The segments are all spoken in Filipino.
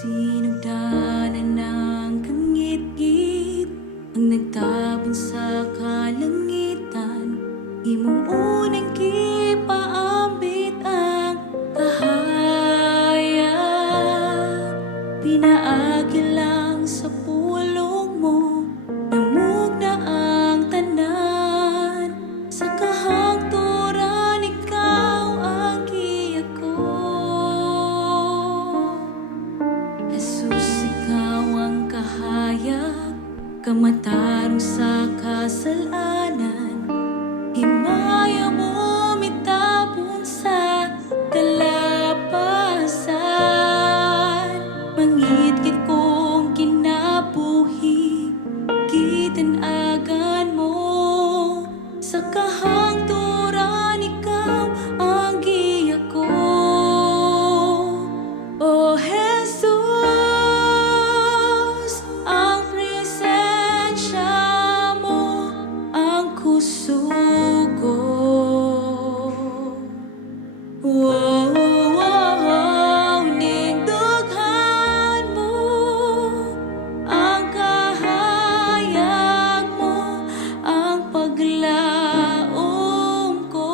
Sinugdanan ng kangit-ngit ang nagtabon sa kalangitan. Imong unang gipaambit ang kahayag. Pinaagi lang sa pulong mo, namug na ang tanan. Sa kahangturan ikaw ang giyako. Jesus, ikaw ang kahayag, kamatarong sa kasalanan. Himaya mo mitapon sa kalapasan. Mangit-ngit kong kinabuhi, gitanagan mo. Sa kahangturan ikaw ang giyako. Oh Jesus, ang presensya mo ang kusugo. Oh, oh, oh, nindughan mo ang kahayag mo, ang paglaom ko.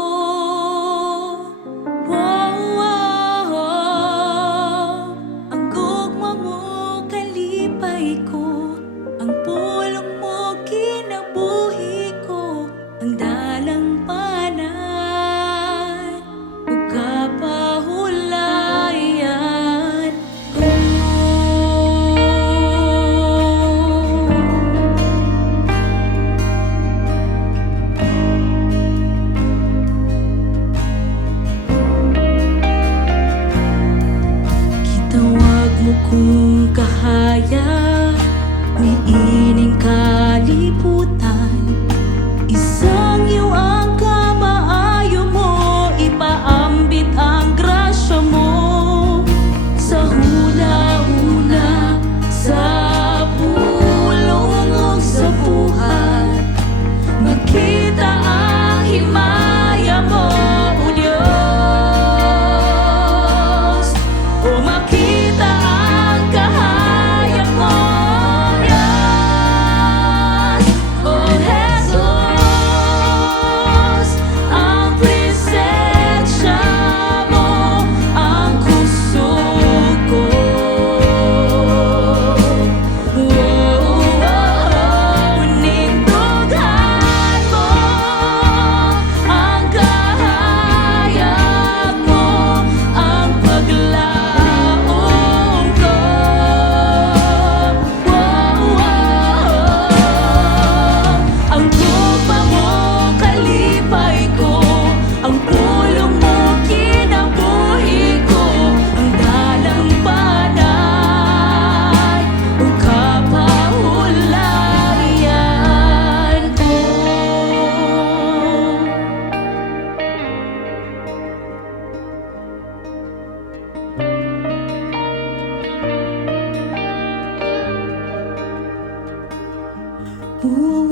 Oh, oh, oh, ang gugma mo kalipay ko, ang pulong mo kinabuhi ko, ang dalang panay ug kapahulayan ko. Gitawag mo kung kahayag, miining kalibutan. Isang iyo ang kamaayo mo, ipaambit ang grasya mo. Sa huna-huna, sa pulong ug sa buhat, makita ang himaya mo, O Diyos. O makita ang kahayag mo, yes. Oh Jesus, ang presensya mo ang kusugo. Oh, oh, oh, nindughan mo ang kahayag mo, ang paglaom ko. Oh, oh, ang gugma mo kalipay ko, ang pulong mo kinabuhi ko, ang dalang panay ug kapahulayan ko. Ooh.